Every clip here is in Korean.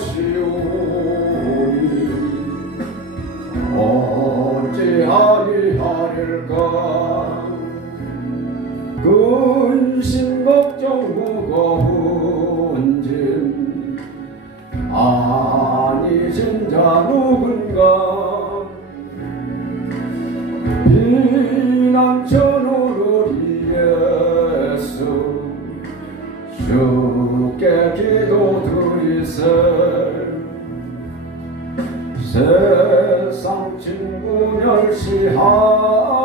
하시오니 어찌하리 하릴까? 근심 걱정 무거운 짐 아니신 자 누군가? 비난천 친구 멸시하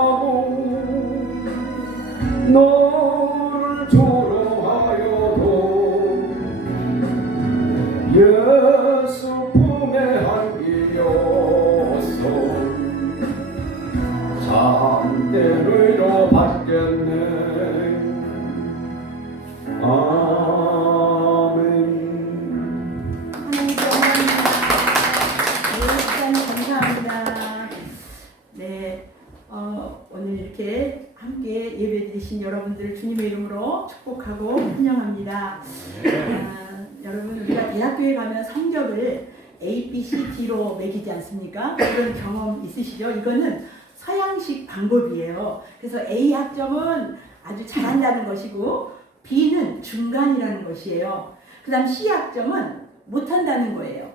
않습니까? 그런 경험 있으시죠? 이거는 서양식 방법이에요. 그래서 A 학점은 아주 잘한다는 것이고 B는 중간이라는 것이에요. 그 다음 C 학점은 못한다는 거예요.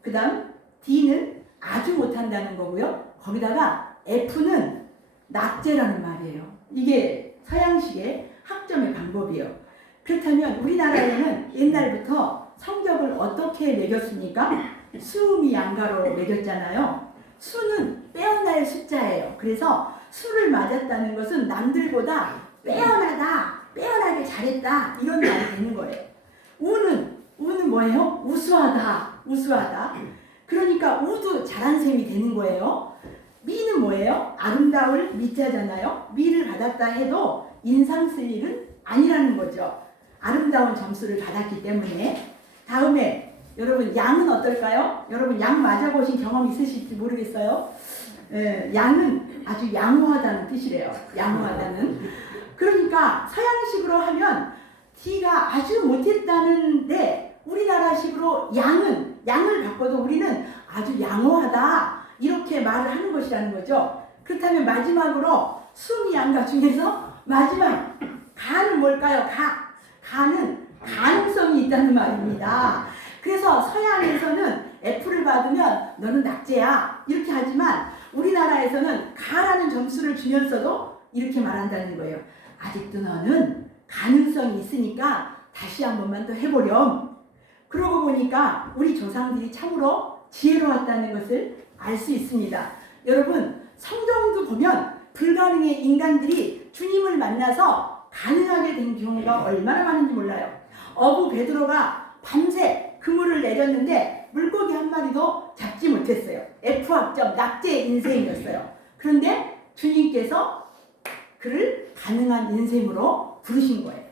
그 다음 D는 아주 못한다는 거고요. 거기다가 F는 낙제라는 말이에요. 이게 서양식의 학점의 방법이에요. 그렇다면 우리나라에는 옛날부터 성적을 어떻게 매겼습니까? 수음이 양가로 매겼잖아요. 수는 빼어날 숫자예요. 그래서 수를 맞았다는 것은 남들보다 빼어나다, 빼어나게 잘했다 이런 말이 되는 거예요. 우는 우는 뭐예요? 우수하다, 우수하다. 그러니까 우도 잘한 셈이 되는 거예요. 미는 뭐예요? 아름다울 미자잖아요. 미를 받았다 해도 인상 쓸 일은 아니라는 거죠. 아름다운 점수를 받았기 때문에 다음에 여러분 양은 어떨까요? 여러분 양 맞아보신 경험 있으실지 모르겠어요. 예, 양은 아주 양호하다는 뜻이래요. 양호하다는. 그러니까 서양식으로 하면 D가 아주 못했다는데 우리나라식으로 양은 양을 바꿔도 우리는 아주 양호하다 이렇게 말을 하는 것이라는 거죠. 그렇다면 마지막으로 숨이 양가 중에서 마지막 가는 뭘까요? 가 가는 있다는 말입니다. 그래서 서양에서는 F를 받으면 너는 낙제야 이렇게 하지만 우리나라에서는 가라는 점수를 주면서도 이렇게 말한다는 거예요. 아직도 너는 가능성이 있으니까 다시 한 번만 더 해보렴. 그러고 보니까 우리 조상들이 참으로 지혜로웠다는 것을 알 수 있습니다. 여러분 성경도 보면 불가능의 인간들이 주님을 만나서 가능하게 된 경우가 얼마나 많은지 몰라요. 어부 베드로가 밤새 그물을 내렸는데 물고기 한 마리도 잡지 못했어요. F 학점 낙제 인생이었어요. 그런데 주님께서 그를 가능한 인생으로 부르신 거예요.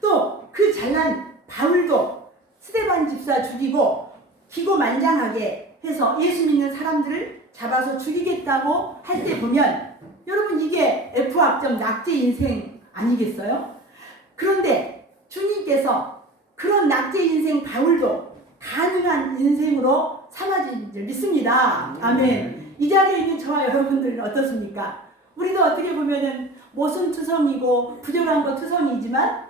또 그 잘난 바울도 스데반 집사 죽이고 기고만장하게 해서 예수 믿는 사람들을 잡아서 죽이겠다고 할 때 보면 여러분 이게 F 학점 낙제 인생 아니겠어요? 그런데 주님께서 그런 낙제 인생 바울도 가능한 인생으로 삼아진 줄 믿습니다. 아멘. 이 자리에 있는 저와 여러분들은 어떻습니까? 우리도 어떻게 보면은 모순 투성이고 부족한 거 투성이지만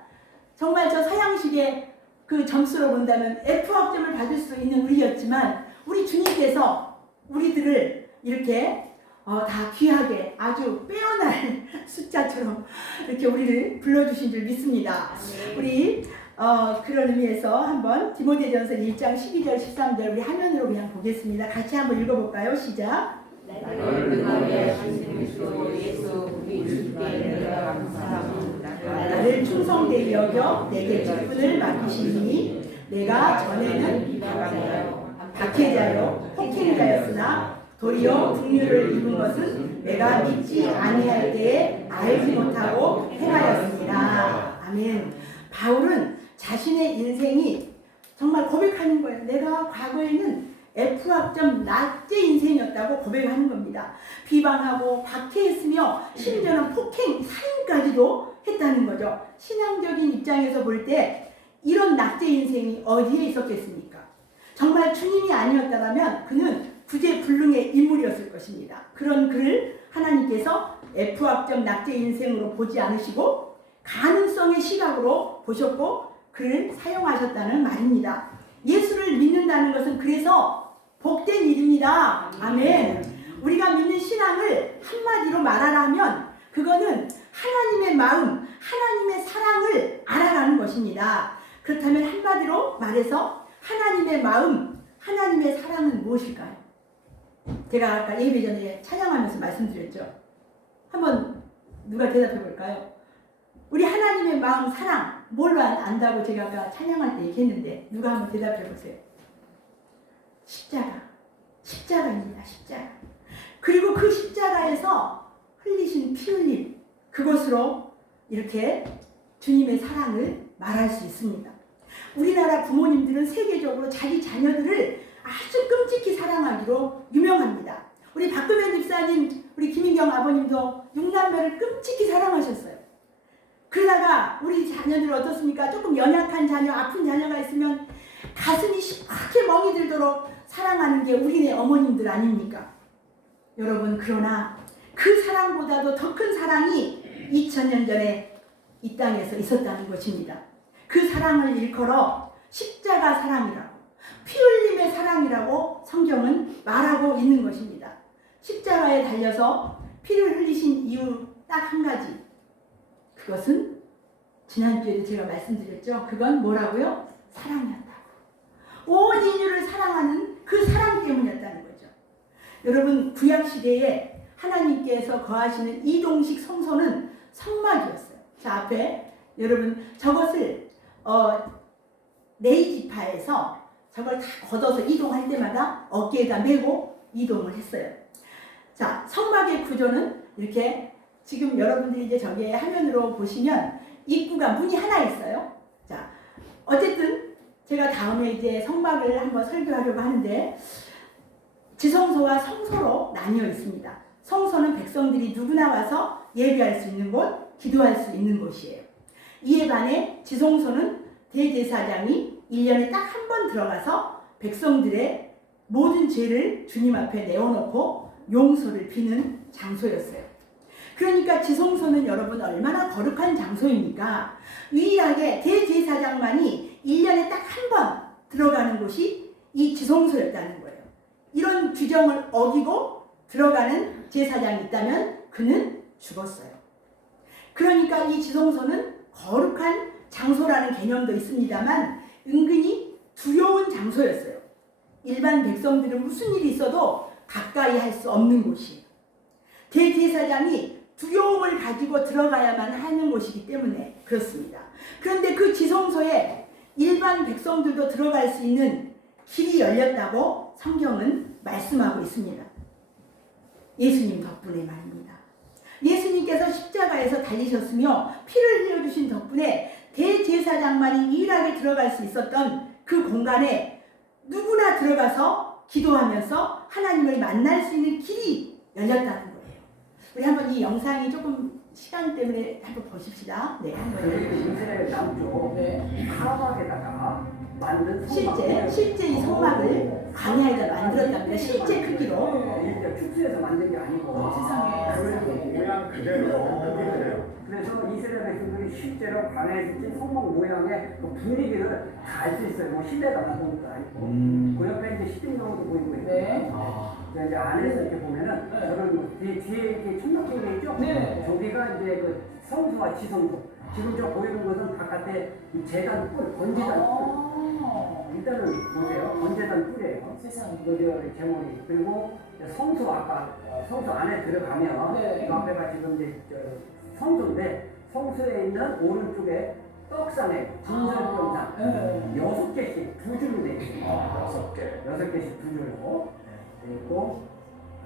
정말 저 서양식의 그 점수로 본다면 F 학점을 받을 수 있는 우리였지만 우리 주님께서 우리들을 이렇게 어, 다 귀하게 아주 빼어날 숫자처럼 이렇게 우리를 불러주신 줄 믿습니다. 우리 어, 그런 의미에서 한번 디모데전서 1장 12절 13절 우리 화면으로 그냥 보겠습니다. 같이 한번 읽어볼까요? 시작. 감사합니다. 나를 충성되이 여겨 내게 직분을 맡기시니 내가 전에는 박해자요 폭행자였으나 도리어 국류를 입은 것은 내가 믿지 아니할 때에 알지 못하고 행하였습니다. 아멘. 바울은 자신의 인생이 정말 고백하는 거예요. 내가 과거에는 F 학점 낙제 인생이었다고 고백하는 겁니다. 비방하고 박해했으며 심지어는 폭행, 살인까지도 했다는 거죠. 신앙적인 입장에서 볼 때 이런 낙제 인생이 어디에 있었겠습니까? 정말 주님이 아니었다면 그는 구제불능의 인물이었을 것입니다. 그런 그를 하나님께서 F학적 낙제 인생으로 보지 않으시고 가능성의 시각으로 보셨고 그를 사용하셨다는 말입니다. 예수를 믿는다는 것은 그래서 복된 일입니다. 아멘. 우리가 믿는 신앙을 한마디로 말하라면 그거는 하나님의 마음, 하나님의 사랑을 알아가는 것입니다. 그렇다면 한마디로 말해서 하나님의 마음, 하나님의 사랑은 무엇일까요? 제가 아까 예배 전에 찬양하면서 말씀드렸죠. 한번 누가 대답해 볼까요? 우리 하나님의 마음, 사랑 뭘로 안- 안다고 제가 아까 찬양할 때 얘기했는데 누가 한번 대답해 보세요. 십자가, 십자가입니다. 십자가. 그리고 그 십자가에서 흘리신 피 흘림 그것으로 이렇게 주님의 사랑을 말할 수 있습니다. 우리나라 부모님들은 세계적으로 자기 자녀들을 아주 끔찍히 사랑하기로 유명합니다. 우리 박금현 집사님, 우리 김인경 아버님도 육남매를 끔찍히 사랑하셨어요. 그러다가 우리 자녀들 어떻습니까? 조금 연약한 자녀, 아픈 자녀가 있으면 가슴이 시퍼게 멍이 들도록 사랑하는 게 우리네 어머님들 아닙니까? 여러분 그러나 그 사랑보다도 더 큰 사랑이 2000년 전에 이 땅에서 있었다는 것입니다. 그 사랑을 일컬어 십자가 사랑이라고 피 흘림의 사랑이라고 성경은 말하고 있는 것입니다. 십자가에 달려서 피를 흘리신 이유 딱 한 가지. 그것은 지난주에도 제가 말씀드렸죠. 그건 뭐라고요? 사랑이었다고. 온 인류를 사랑하는 그 사랑 때문이었다는 거죠. 여러분 구약 시대에 하나님께서 거하시는 이동식 성소는 성막이었어요. 자 앞에 여러분 저것을 어, 네이지파에서 저걸 다 걷어서 이동할 때마다 어깨에다 메고 이동을 했어요. 자 성막의 구조는 이렇게 지금 여러분들이 이제 저기 화면으로 보시면 입구가 문이 하나 있어요. 자 어쨌든 제가 다음에 이제 성막을 한번 설교하려고 하는데 지성소와 성소로 나뉘어 있습니다. 성소는 백성들이 누구나 와서 예배할 수 있는 곳, 기도할 수 있는 곳이에요. 이에 반해 지성소는 대제사장이 1년에 딱 한 번 들어가서 백성들의 모든 죄를 주님 앞에 내어놓고 용서를 비는 장소였어요. 그러니까 지성소는 여러분 얼마나 거룩한 장소입니까? 유일하게 대제사장만이 1년에 딱 한 번 들어가는 곳이 이 지성소였다는 거예요. 이런 규정을 어기고 들어가는 제사장이 있다면 그는 죽었어요. 그러니까 이 지성소는 거룩한 장소라는 개념도 있습니다만 은근히 두려운 장소였어요. 일반 백성들은 무슨 일이 있어도 가까이 할 수 없는 곳이에요. 대제사장이 두려움을 가지고 들어가야만 하는 곳이기 때문에 그렇습니다. 그런데 그 지성소에 일반 백성들도 들어갈 수 있는 길이 열렸다고 성경은 말씀하고 있습니다. 예수님 덕분에 말입니다. 예수님께서 십자가에서 달리셨으며 피를 흘려주신 덕분에 대제사장만이 유일하게 들어갈 수 있었던 그 공간에 누구나 들어가서 기도하면서 하나님을 만날 수 있는 길이 열렸다는 거예요. 우리 한번 이 영상이 조금 시간 때문에 한번 보십시다. 네, 이스라엘 남쪽 사막에다가 만든 실제 실제 이 성막을 광야에다 만들었답니다. 실제 크기로. 일제 축소해서 만든 게 아니고 세상에. 그걸 모양 그대로 그래서 이스라엘 백성들이 실제로 광야에 있는 성막 모양의 그 분위기를 다 알 수 있어요. 뭐 시대가 것도 아니고 그 옆에 이제 시딩동도 보이고 있고 네. 그래서 이제 안에서 이렇게 보면은 네. 저런 뭐 뒤에, 뒤에 이렇게 천막형이 있죠? 네. 저기가 이제 그 성소와 지성소 지금 저 보이는 것은 바깥에 이 재단 뿔, 번제단 뿔 아, 일단은 보세요. 번제단 뿔이에요. 세상에. 그저 제목이 그리고 성소 아까 어, 성소 안에 들어가면 네. 이 앞에가 지금 이제 저 성소인데 성소에 있는 오른쪽에 떡상에 분설병상 네. 여섯 개씩 두 줄로 돼. 아, 여섯 개. 여섯 개씩 두 줄로 돼 있고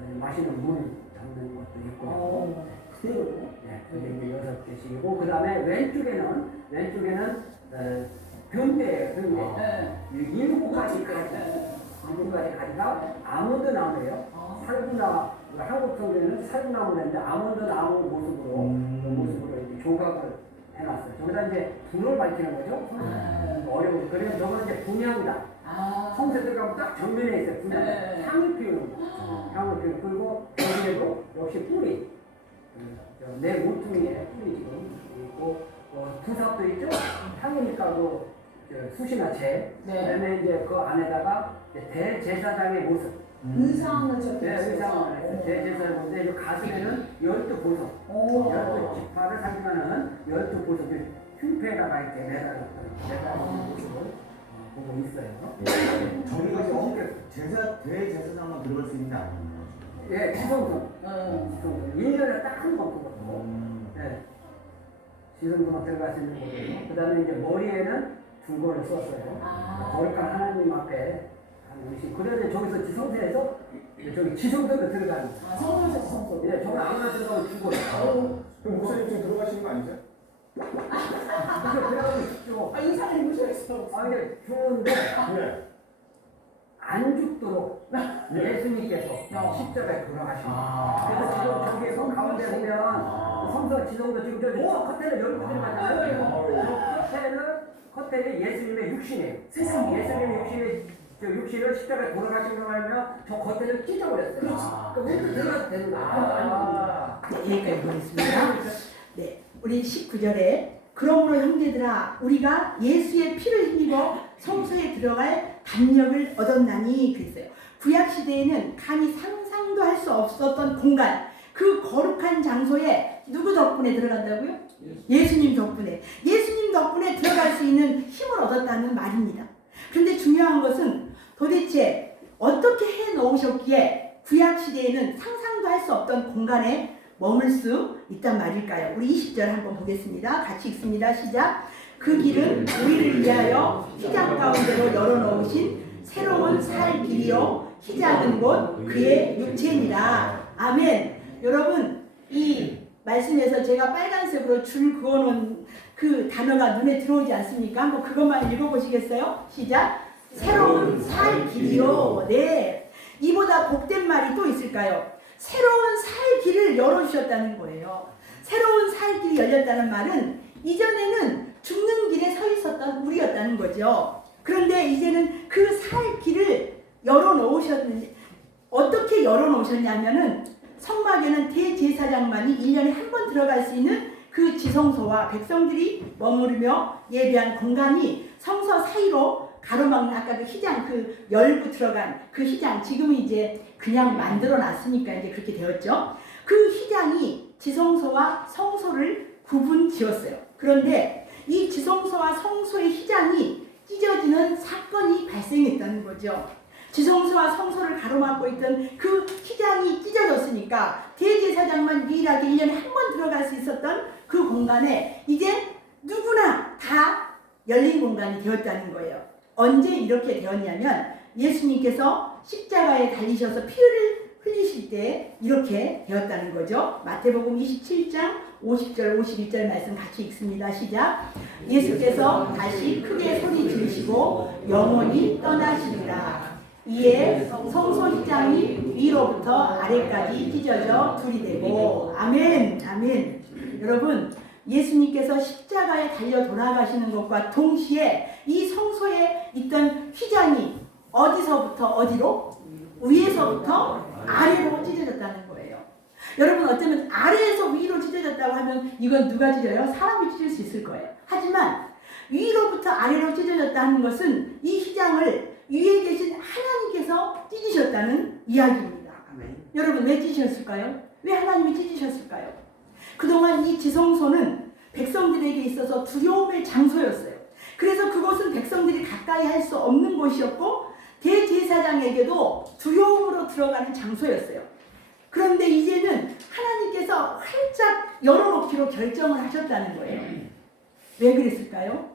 아주 맛있는 물 담는 것도 있고. 어, 그대로. 네, 그게 이제 여섯 개씩이고 그 다음에 왼쪽에는 왼쪽에는 어, 변대예요. 변대. 네. 이 일곱 가지. 네. 가지 가지가 아몬드 나무예요. 아. 살구나 한국 성경에는 살구나무인데 아몬드 나무 모습으로 음. 그 모습으로 이렇게 조각을 해놨어요. 저기다 이제 불을 밝히는 거죠. 아. 어려운 그래서 저거는 이제 분향이다. 아. 성세 들어가면 딱 정면에 있어요. 분향. 네. 향을 피우는 거. 향을 피우는 거. 그리고 여기에도 역시 뿌리. 음, 저내 모퉁이에 뿌리 지금 있고 어, 부삽도 있죠. 향이니까 그 저, 숯이나 재. 네. 그다음에 이제 그 안에다가 이제 대제사장의 모습. 의상을 적혀 네, 있어요. 의상을 했어요. 대제사장의 모습. 이 가슴에는 열두 보석. 오. 열두 지파를 상징하는 열두 보석을 흉패에다가 이렇게 매달린 모습을 어, 보고 있어요. 저기가 이제 어떻게 제사 대제사장만 들어갈 수 있는 게 아니에요. 예, 지성소. 음. 지성소. 1년에 딱 한 번. 음. 예. 지성소만 들어갈 수 있는 거고요. 그 다음에 이제 머리에는 중거를 썼어요. 아. 거룩한 하나님 앞에 하는 것이. 그래서 저기서 지성소에서 저기 지성소로 들어가는 거예요. 아, 성소에서 성소. 예, 저기 아무나 들어가면 죽어요. 그럼 목사님 지금 들어가시는 거 아니죠? 그래서 들어가면 죽죠. 아, 의상을 무시했어. 아, 근데 죽는데 네. 안 죽도록 예. 예수님께서 어. 십자가에 돌아가신 거예요. 아. 그래서 지금 저기에서 가운데 보면 아. 성서 지성도 지금 저기 저 커튼을 열고 들어가잖아요. 어. 저 커튼은 커튼이 예수님의 육신이에요. 세상에. 예수님의 육신의 저 육신을 십자가에 돌아가신 거 말면 저 커튼을 찢어버렸어요. 그렇지. 그러니까 우리도 들어가도 되는 거예요. 아. 네, 여기까지 보겠습니다. 네, 우리 19절에 그러므로 형제들아 우리가 예수의 피를 힘입어 성소에 들어갈 담력을 얻었나니 그랬어요. 구약 시대에는 감히 상상도 할 수 없었던 공간 그 거룩한 장소에 누구 덕분에 들어간다고요? 예수님 덕분에 예수님 덕분에 들어갈 수 있는 힘을 얻었다는 말입니다. 그런데 중요한 것은 도대체 어떻게 해 놓으셨기에 구약 시대에는 상상도 할 수 없던 공간에 머물 수 있단 말일까요? 우리 20절 한번 보겠습니다. 같이 읽습니다. 시작. 그 길은 우리를 위하여 휘장 가운데로 열어놓으신 새로운 살 길이요. 휘장은 곧 그의 육체니라. 아멘. 여러분, 이 말씀에서 제가 빨간색으로 줄 그어놓은 그 단어가 눈에 들어오지 않습니까? 한번 그것만 읽어보시겠어요? 시작. 새로운 살 길이요. 네. 이보다 복된 말이 또 있을까요? 새로운 살 길을 열어주셨다는 거예요. 새로운 살 길이 열렸다는 말은 이전에는 죽는 길에 서 있었던 우리였다는 거죠. 그런데 이제는 그 살 길을 열어놓으셨는데 어떻게 열어놓으셨냐면은 성막에는 대제사장만이 1년에 한 번 들어갈 수 있는 그 지성소와 백성들이 머무르며 예배한 공간이 성서 사이로 가로막는 아까 그 휘장 그 열고 들어간 그 휘장 지금은 이제 그냥 만들어 놨으니까 이제 그렇게 되었죠. 그 휘장이 지성소와 성소를 구분 지었어요. 그런데 이 지성소와 성소의 휘장이 찢어지는 사건이 발생했다는 거죠. 지성소와 성소를 가로막고 있던 그 휘장이 찢어졌으니까 대제사장만 유일하게 1년에 한 번 들어갈 수 있었던 그 공간에 이제 누구나 다 열린 공간이 되었다는 거예요. 언제 이렇게 되었냐면 예수님께서 십자가에 달리셔서 피를 흘리실 때 이렇게 되었다는 거죠. 마태복음 27장 50절 51절 말씀 같이 읽습니다. 시작. 예수께서 다시 크게 소리 지르시고 영원히 떠나시리라. 이에 성소 휘장이 위로부터 아래까지 찢어져 둘이 되고 아멘 아멘 여러분 예수님께서 십자가에 달려 돌아가시는 것과 동시에 이 성소에 있던 휘장이 어디서부터 어디로 위에서부터 아래로 찢어졌다는 거예요. 여러분 어쩌면 아래에서 위로 찢어졌다고 하면 이건 누가 찢어요? 사람이 찢을 수 있을 거예요. 하지만 위로부터 아래로 찢어졌다는 것은 이 휘장을 위에 계신 하나님께서 찢으셨다는 이야기입니다. 아멘. 여러분 왜 찢으셨을까요? 왜 하나님이 찢으셨을까요? 그동안 이 지성소는 백성들에게 있어서 두려움의 장소였어요. 그래서 그곳은 백성들이 가까이 할 수 없는 곳이었고 대제사장에게도 두려움으로 들어가는 장소였어요. 그런데 이제는 하나님께서 활짝 열어놓기로 결정을 하셨다는 거예요. 왜 그랬을까요?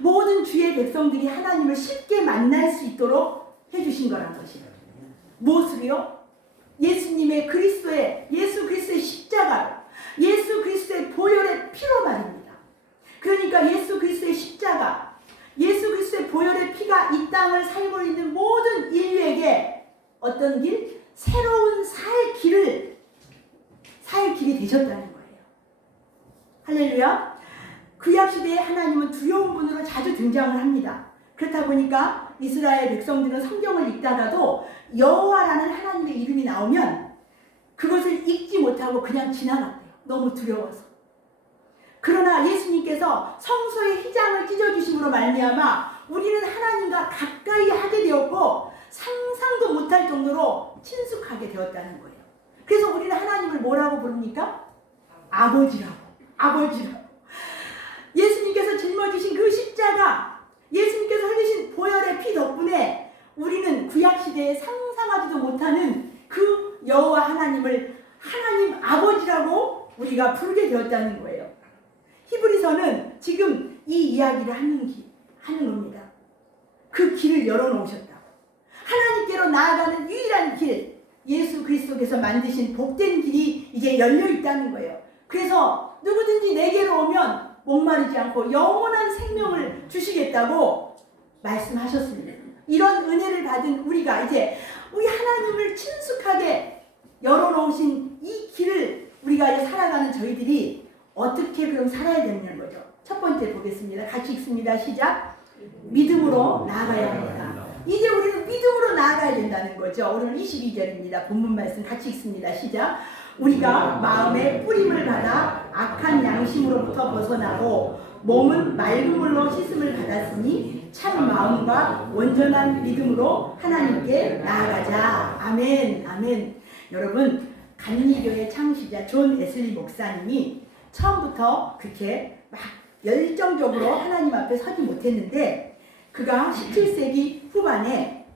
모든 주의 백성들이 하나님을 쉽게 만날 수 있도록 해주신 거란 것이에요. 무엇을요? 예수님의 그리스도의 예수 그리스도의 십자가로 예수 그리스도의 보혈의 피로 말입니다. 그러니까 예수 그리스도의 십자가 예수 그리스도의 보혈의 피가 이 땅을 살고 있는 모든 인류에게 어떤 길? 새로운 살 길을 살 길이 되셨다는 거예요. 할렐루야. 구약 시대에 하나님은 두려운 분으로 자주 등장을 합니다. 그렇다 보니까 이스라엘 백성들은 성경을 읽다가도 여호와라는 하나님의 이름이 나오면 그것을 읽지 못하고 그냥 지나갔대요. 너무 두려워서. 그러나 예수님께서 성소의 휘장을 찢어 주심으로 말미암아 우리는 하나님과 가까이 하게 되었고 상상도 못할 정도로 친숙하게 되었다는 거예요. 그래서 우리는 하나님을 뭐라고 부릅니까? 아버지라고. 아버지라고. 예수님께서 짊어지신 그 십자가, 예수님께서 흘리신 보혈의 피 덕분에 우리는 구약 시대에 상상하지도 못하는 그 여호와 하나님을 하나님 아버지라고 우리가 부르게 되었다는 거예요. 히브리서는 지금 이 이야기를 하는 기, 하는 겁니다. 그 길을 열어놓으셨다. 하나님께로 나아가는 유일한 길, 예수 그리스도께서 만드신 복된 길이 이제 열려 있다는 거예요. 그래서 누구든지 내게로 오면 목마르지 않고 영원한 생명을 주시겠다고 말씀하셨습니다. 이런 은혜를 받은 우리가 이제 우리 하나님을 친숙하게 열어놓으신 이 길을 우리가 살아가는 저희들이 어떻게 그럼 살아야 되는 거죠. 첫 번째 보겠습니다. 같이 읽습니다. 시작. 믿음으로 나아가야 합니다. 이제 우리는 믿음으로 나아가야 된다는 거죠. 오늘 22절입니다. 본문 말씀 같이 읽습니다. 시작. 우리가 마음의 뿌림을 받아 악한 양심으로부터 벗어나고 몸은 맑은 물로 씻음을 받았으니 참 마음과 온전한 믿음으로 하나님께 나아가자. 아멘. 아멘. 여러분, 간리교회 창시자 존 에슬리 목사님이 처음부터 그렇게 막 열정적으로 하나님 앞에 서지 못했는데 그가 17세기 후반에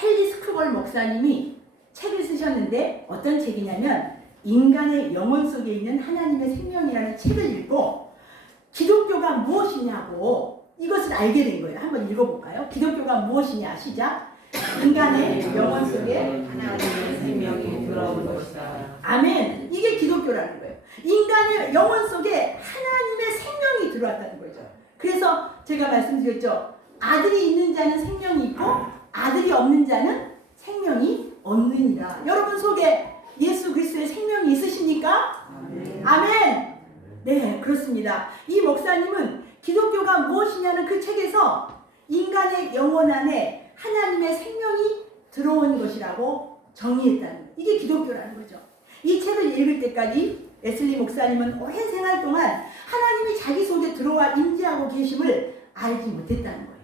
헨리 스크걸 목사님이 책을 쓰셨는데 어떤 책이냐면 인간의 영혼 속에 있는 하나님의 생명이라는 책을 읽고 기독교가 무엇이냐고 이것을 알게 된 거예요. 한번 읽어볼까요? 기독교가 무엇이냐 시작. 인간의 영혼 속에 하나님의 생명이 들어온 것이다. 아멘. 이게 기독교라는 거예요. 인간의 영혼 속에 하나님의 생명이 들어왔다는 거죠. 그래서 제가 말씀드렸죠. 아들이 있는 자는 생명이 있고 아들이 없는 자는 생명이 없느니라. 여러분 속에 예수 그리스도의 생명이 있으십니까? 아멘. 네, 그렇습니다. 이 목사님은 기독교가 무엇이냐는 그 책에서 인간의 영혼 안에 하나님의 생명이 들어온 것이라고 정의했다는. 이게 기독교라는 거죠. 이 책을 읽을 때까지 에슬리 목사님은 오랜 생활 동안 하나님이 자기 속에 들어와 임재하고 계심을 알지 못했다는 거예요.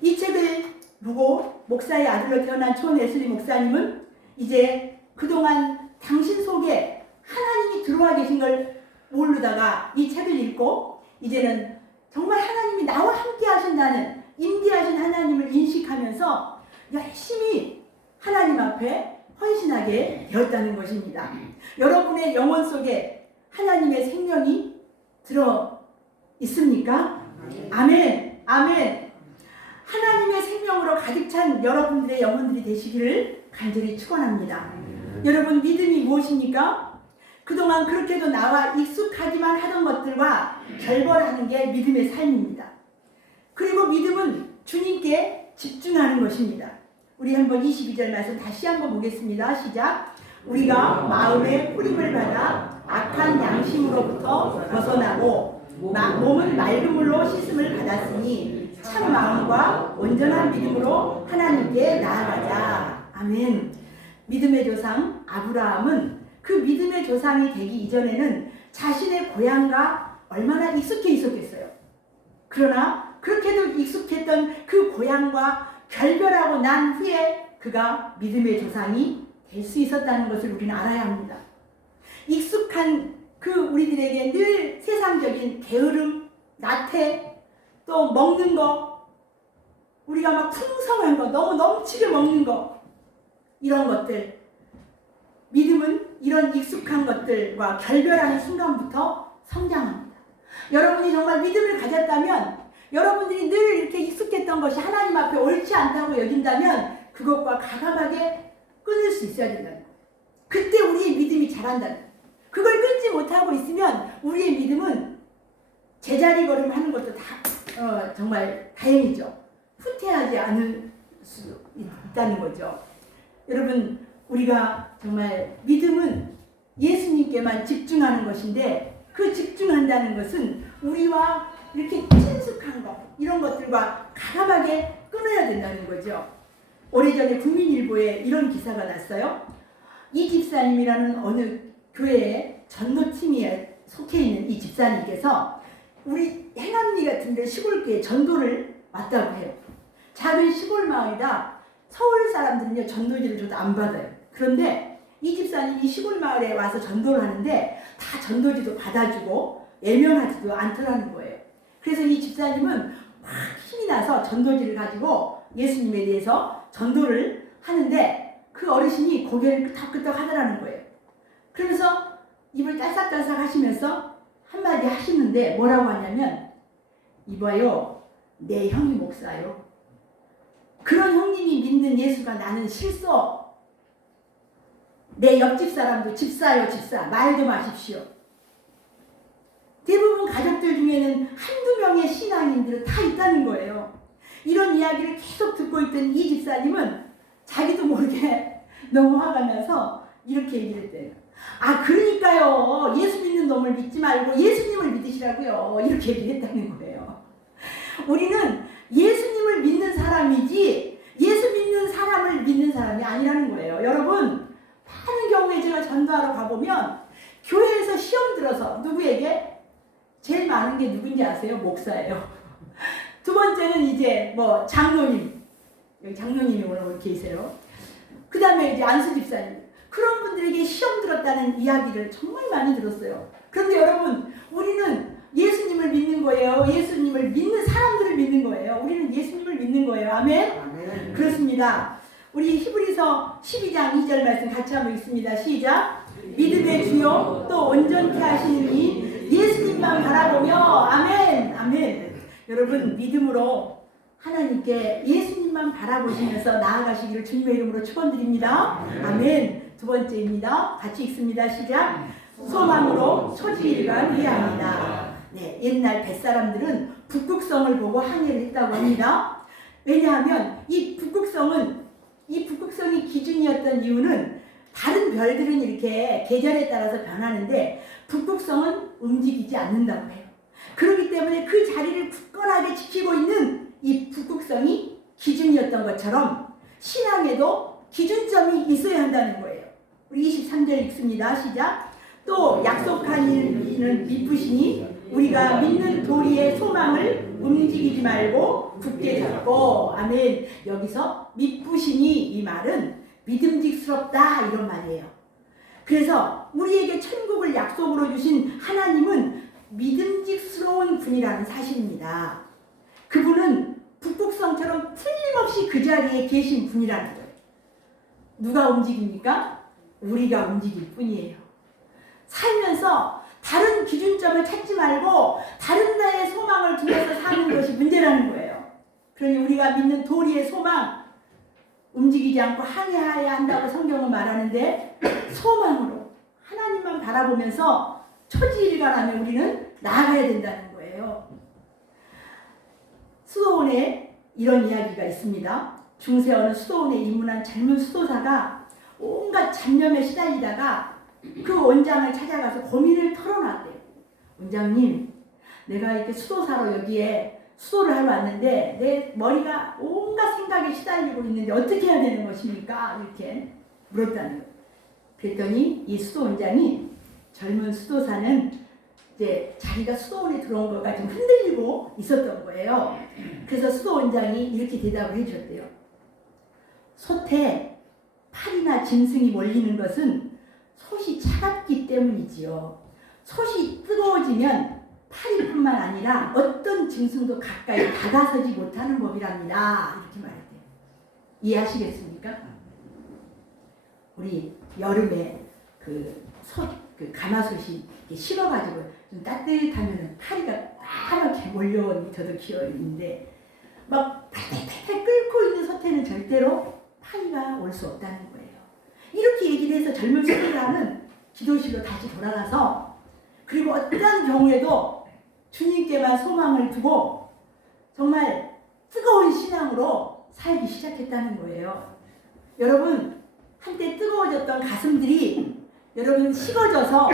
이 책을 보고 목사의 아들로 태어난 촌 에슬리 목사님은 이제 그동안 당신 속에 하나님이 들어와 계신 걸 모르다가 이 책을 읽고 이제는 정말 하나님이 나와 함께 하신다는 임재하신 하나님을 인식하면서 열심히 하나님 앞에 헌신하게 되었다는 것입니다. 여러분의 영혼 속에 하나님의 생명이 들어 있습니까? 아멘. 아멘. 하나님의 생명으로 가득 찬 여러분들의 영혼들이 되시기를 간절히 축원합니다. 여러분 믿음이 무엇입니까? 그동안 그렇게도 나와 익숙하기만 하던 것들과 결벌하는 게 믿음의 삶입니다. 그리고 믿음은 주님께 집중하는 것입니다. 우리 한번 22절 말씀 다시 한번 보겠습니다. 시작. 우리가 마음의 뿌림을 받아 악한 양심으로부터 벗어나고 마- 몸은 맑은 물로 씻음을 받았으니 참 마음과 온전한 믿음으로 하나님께 나아가자. 아멘. 믿음의 조상 아브라함은 그 믿음의 조상이 되기 이전에는 자신의 고향과 얼마나 익숙해 있었겠어요. 그러나 그렇게도 익숙했던 그 고향과 결별하고 난 후에 그가 믿음의 조상이 될 수 있었다는 것을 우리는 알아야 합니다. 익숙한 그 우리들에게 늘 세상적인 게으름, 나태, 또 먹는 거, 우리가 막 풍성한 거, 너무 넘치게 먹는 거, 이런 것들. 믿음은 이런 익숙한 것들과 결별하는 순간부터 성장합니다. 여러분이 정말 믿음을 가졌다면 여러분들이 늘 이렇게 익숙했던 것이 하나님 앞에 옳지 않다고 여긴다면 그것과 가감하게 끊을 수 있어야 된다는 거예요. 그때 우리의 믿음이 자란다는 거예요. 그걸 끊지 못하고 있으면 우리의 믿음은 제자리 걸음 하는 것도 다 어, 정말 다행이죠. 후퇴하지 않을 수 있다는 거죠. 여러분 우리가 정말 믿음은 예수님께만 집중하는 것인데 그 집중한다는 것은 우리와 이렇게 친숙한 것 이런 것들과 가감하게 끊어야 된다는 거죠. 오래전에 국민일보에 이런 기사가 났어요. 이 집사님이라는 어느 교회의 전도팀에 속해 있는 이 집사님께서 우리 행암리 같은 데 시골교회 전도를 왔다고 해요. 작은 시골 마을이다. 서울 사람들은요 전도지를 줘도 안 받아요. 그런데 이 집사님이 시골 마을에 와서 전도를 하는데 다 전도지도 받아주고 예명하지도 않더라는 거예요. 그래서 이 집사님은 막 힘이 나서 전도지를 가지고 예수님에 대해서 전도를 하는데 그 어르신이 고개를 끄덕끄덕 하더라는 거예요. 그러면서 입을 딸싹딸싹 하시면서 한마디 하시는데 뭐라고 하냐면 이봐요 내 형이 목사요. 그런 형님이 믿는 예수가 나는 실소. 내 옆집 사람도 집사요 집사 말도 마십시오. 대부분 가족들 중에는 한두 명의 신앙인들은 다 있다는 거예요. 이런 이야기를 계속 듣고 있던 이 집사님은 자기도 모르게 너무 화가 나서 이렇게 얘기를 했대요. 아, 그러니까요. 예수 믿는 놈을 믿지 말고 예수님을 믿으시라고요. 이렇게 얘기를 했다는 거예요. 우리는 예수님을 믿는 사람이지 예수 믿는 사람을 믿는 사람이 아니라는 거예요. 여러분, 많은 경우에 제가 전도하러 가보면 교회에서 시험 들어서 누구에게 제일 많은 게 누군지 아세요? 목사예요. 두 번째는 이제 뭐 장로님 여기 장로님이 오늘 계세요. 그 다음에 이제 안수 집사님 그런 분들에게 시험 들었다는 이야기를 정말 많이 들었어요. 그런데 여러분 우리는 예수님을 믿는 거예요. 예수님을 믿는 사람들을 믿는 거예요. 우리는 예수님을 믿는 거예요. 아멘. 아멘. 그렇습니다. 우리 히브리서 12장 2절 말씀 같이 한번 읽습니다. 시작. 믿음의 주요 또 온전케 하시는 이 예수님만 바라보며 아멘 아멘 여러분 믿음으로 하나님께 예수님만 바라보시면서 나아가시기를 주님의 이름으로 축원드립니다 아멘 두 번째입니다. 같이 읽습니다. 시작. 소망으로 초지일관 위함이다. 네 옛날 뱃사람들은 북극성을 보고 항해를 했다고 합니다. 왜냐하면 이 북극성은 이 북극성이 기준이었던 이유는 다른 별들은 이렇게 계절에 따라서 변하는데 북극성은 움직이지 않는다고 해요. 그렇기 때문에 그 자리를 굳건하게 지키고 있는 이 북극성이 기준이었던 것처럼 신앙에도 기준점이 있어야 한다는 거예요. 우리 23절 읽습니다. 시작. 또 약속한 이는 미쁘시니 우리가 믿는 도리의 소망을 움직이지 말고 굳게 잡고 아멘. 여기서 미쁘시니 이 말은 믿음직스럽다 이런 말이에요. 그래서 우리에게 천국을 약속으로 주신 하나님은 믿음직스러운 분이라는 사실입니다. 그분은 북극성처럼 틀림없이 그 자리에 계신 분이라는 거예요. 누가 움직입니까? 우리가 움직일 뿐이에요. 살면서 다른 기준점을 찾지 말고 다른 나의 소망을 두면서 사는 것이 문제라는 거예요. 그러니 우리가 믿는 도리의 소망, 움직이지 않고 항해해야 한다고 성경은 말하는데 소망으로 하나님만 바라보면서 초지일관하며 우리는 나아가야 된다는 거예요. 수도원에 이런 이야기가 있습니다. 중세 어느 수도원에 입문한 젊은 수도사가 온갖 잡념에 시달리다가 그 원장을 찾아가서 고민을 털어놨대요. 원장님, 내가 이렇게 수도사로 여기에 수도를 하러 왔는데 내 머리가 온갖 생각에 시달리고 있는데 어떻게 해야 되는 것입니까? 이렇게 물었다는 거예요. 그랬더니 이 수도 원장이 젊은 수도사는 이제 자기가 수도원에 들어온 것과 좀 흔들리고 있었던 거예요. 그래서 수도 원장이 이렇게 대답을 해줬대요. 솥에 팔이나 짐승이 몰리는 것은 솥이 차갑기 때문이지요. 솥이 뜨거워지면 팔이뿐만 아니라 어떤 짐승도 가까이 다가서지 못하는 법이랍니다. 이렇게 말했대요. 이해하시겠습니까? 우리 여름에 그 솥, 그 가마솥이 식어가지고 좀 따뜻하면 파리가 까맣게 몰려오니 저도 기억이 있는데 막 팔팔팔 끓고 있는 솥에는 절대로 파리가 올 수 없다는 거예요. 이렇게 얘기를 해서 젊은 수리라는 기도실로 다시 돌아가서 그리고 어떤 경우에도 주님께만 소망을 두고 정말 뜨거운 신앙으로 살기 시작했다는 거예요. 여러분, 한때 뜨거워졌던 가슴들이 여러분 식어져서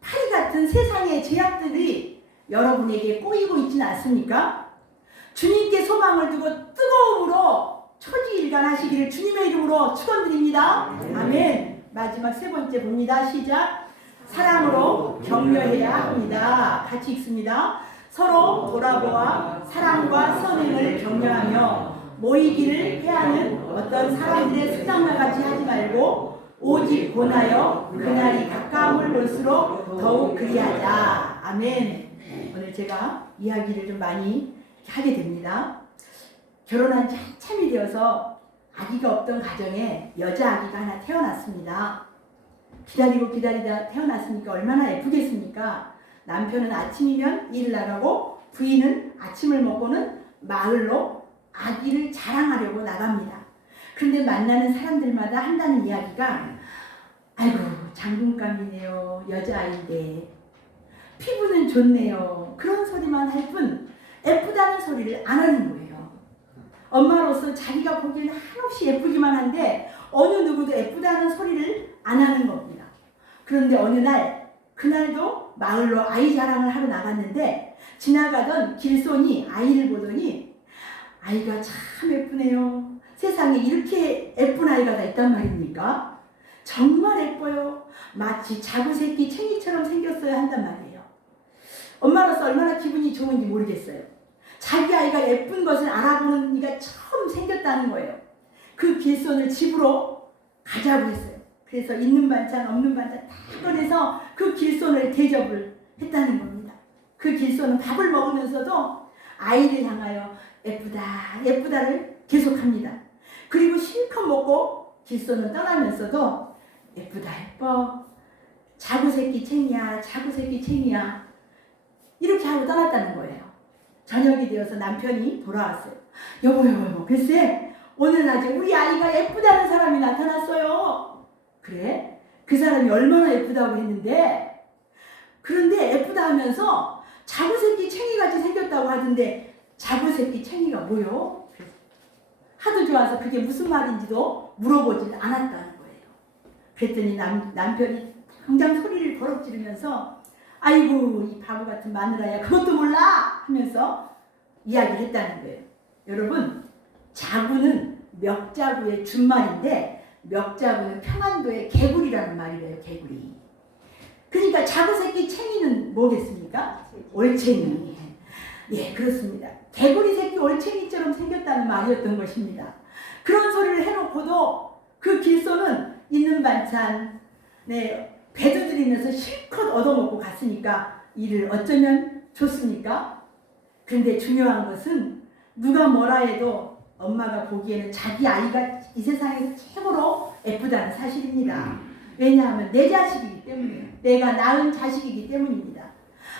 파리 같은 세상의 제약들이 여러분에게 꼬이고 있지는 않습니까? 주님께 소망을 두고 뜨거움으로 초지일간 하시기를 주님의 이름으로 축원드립니다. 아멘. 마지막 세 번째 봅니다. 시작. 사랑으로 격려해야 합니다. 같이 읽습니다. 서로 돌아보아 사랑과 선행을 격려하며 모이기를 해하는 어떤 사람들의 수장과 같이 하지 말고 오직 본하여 그날이 가까움을 볼수록 더욱 그리하자. 아멘. 오늘 제가 이야기를 좀 많이 하게 됩니다. 결혼한 지 한참이 되어서 아기가 없던 가정에 여자 아기가 하나 태어났습니다. 기다리고 기다리다 태어났으니까 얼마나 예쁘겠습니까? 남편은 아침이면 일 나가고 부인은 아침을 먹고는 마을로 아기를 자랑하려고 나갑니다. 그런데 만나는 사람들마다 한다는 이야기가 아이고 장군감이네요 여자아이인데 피부는 좋네요 그런 소리만 할 뿐 예쁘다는 소리를 안 하는 거예요. 엄마로서 자기가 보기에는 한없이 예쁘기만 한데 어느 누구도 예쁘다는 소리를 안 하는 겁니다. 그런데 어느 날 그날도 마을로 아이 자랑을 하러 나갔는데 지나가던 길손이 아이를 보더니 아이가 참 예쁘네요. 세상에 이렇게 예쁜 아이가 다 있단 말입니까? 정말 예뻐요. 마치 자구 새끼 챙이처럼 생겼어야 한단 말이에요. 엄마로서 얼마나 기분이 좋은지 모르겠어요. 자기 아이가 예쁜 것을 알아보는 이가 처음 생겼다는 거예요. 그 길손을 집으로 가자고 했어요. 그래서 있는 반찬 없는 반찬 다 꺼내서 그 길손을 대접을 했다는 겁니다. 그 길손은 밥을 먹으면서도 아이를 향하여 예쁘다 예쁘다를 계속합니다. 그리고 실컷 먹고 길손은 떠나면서도 예쁘다 예뻐 자구새끼 챙이야 자구새끼 챙이야 이렇게 하고 떠났다는 거예요. 저녁이 되어서 남편이 돌아왔어요. 여보 여보 여보 글쎄 오늘 낮에 우리 아이가 예쁘다는 사람이 나타났어요. 그래? 그 사람이 얼마나 예쁘다고 했는데 그런데 예쁘다 하면서 자구새끼 챙이같이 생겼다고 하던데 자구새끼 챙이가 뭐요? 하도 좋아서 그게 무슨 말인지도 물어보질 않았다는 거예요. 그랬더니 남, 남편이 당장 소리를 버럭 지르면서 아이고 이 바보 같은 마누라야 그것도 몰라 하면서 이야기를 했다는 거예요. 여러분 자구는 멱자구의 준말인데 멱자구는 평안도의 개구리라는 말이래요. 개구리. 그러니까 자구새끼 챙이는 뭐겠습니까? 올챙이. 예, 그렇습니다. 개구리 새끼 올챙이처럼 생겼다는 말이었던 것입니다. 그런 소리를 해놓고도 그 길손은 있는 반찬, 네, 배도 들이면서 실컷 얻어먹고 갔으니까 이를 어쩌면 좋습니까? 근데 중요한 것은 누가 뭐라 해도 엄마가 보기에는 자기 아이가 이 세상에서 최고로 예쁘다는 사실입니다. 왜냐하면 내 자식이기 때문이에요. 내가 낳은 자식이기 때문입니다.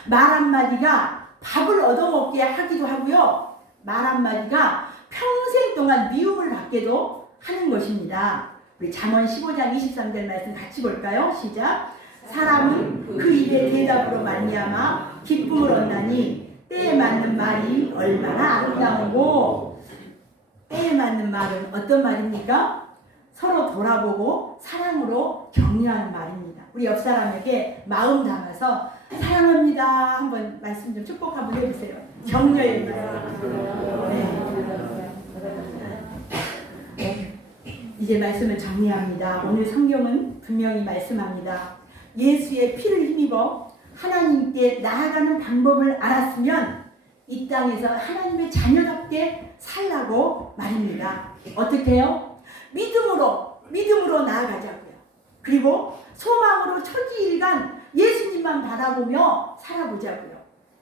말 한마디가 밥을 얻어먹게 하기도 하고요. 말 한마디가 평생 동안 미움을 받게도 하는 것입니다. 우리 잠언 15장 23절 말씀 같이 볼까요? 시작. 사람은 그 입의 대답으로 말미암아 기쁨을 얻나니 때에 맞는 말이 얼마나 아름다우고 때에 맞는 말은 어떤 말입니까? 서로 돌아보고 사랑으로 격려하는 말입니다. 우리 옆 사람에게 마음 담아서 사랑합니다 한번 말씀 좀 축복 한번 해주세요. 격려의 말. 네. 이제 말씀을 정리합니다. 오늘 성경은 분명히 말씀합니다. 예수의 피를 힘입어 하나님께 나아가는 방법을 알았으면 이 땅에서 하나님의 자녀답게 살라고 말입니다. 어떻게 요? 믿음으로 믿음으로 나아가자고요. 그리고 소망으로 초지일간 예수님만 바라보며 살아보자고요.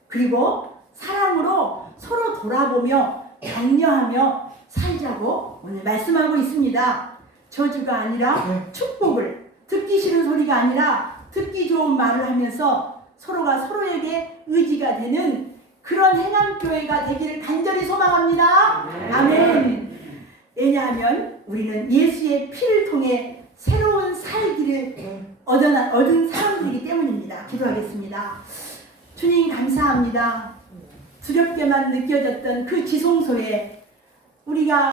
그리고 사랑으로 서로 돌아보며 격려하며 살자고 오늘 말씀하고 있습니다. 저주가 아니라 축복을 듣기 싫은 소리가 아니라 듣기 좋은 말을 하면서 서로가 서로에게 의지가 되는 그런 행함교회가 되기를 간절히 소망합니다. 아멘. 왜냐하면 우리는 예수의 피를 통해 새로운 살기를 얻은, 얻은 사람들이기 때문입니다. 기도하겠습니다. 주님 감사합니다. 두렵게만 느껴졌던 그 지성소에 우리가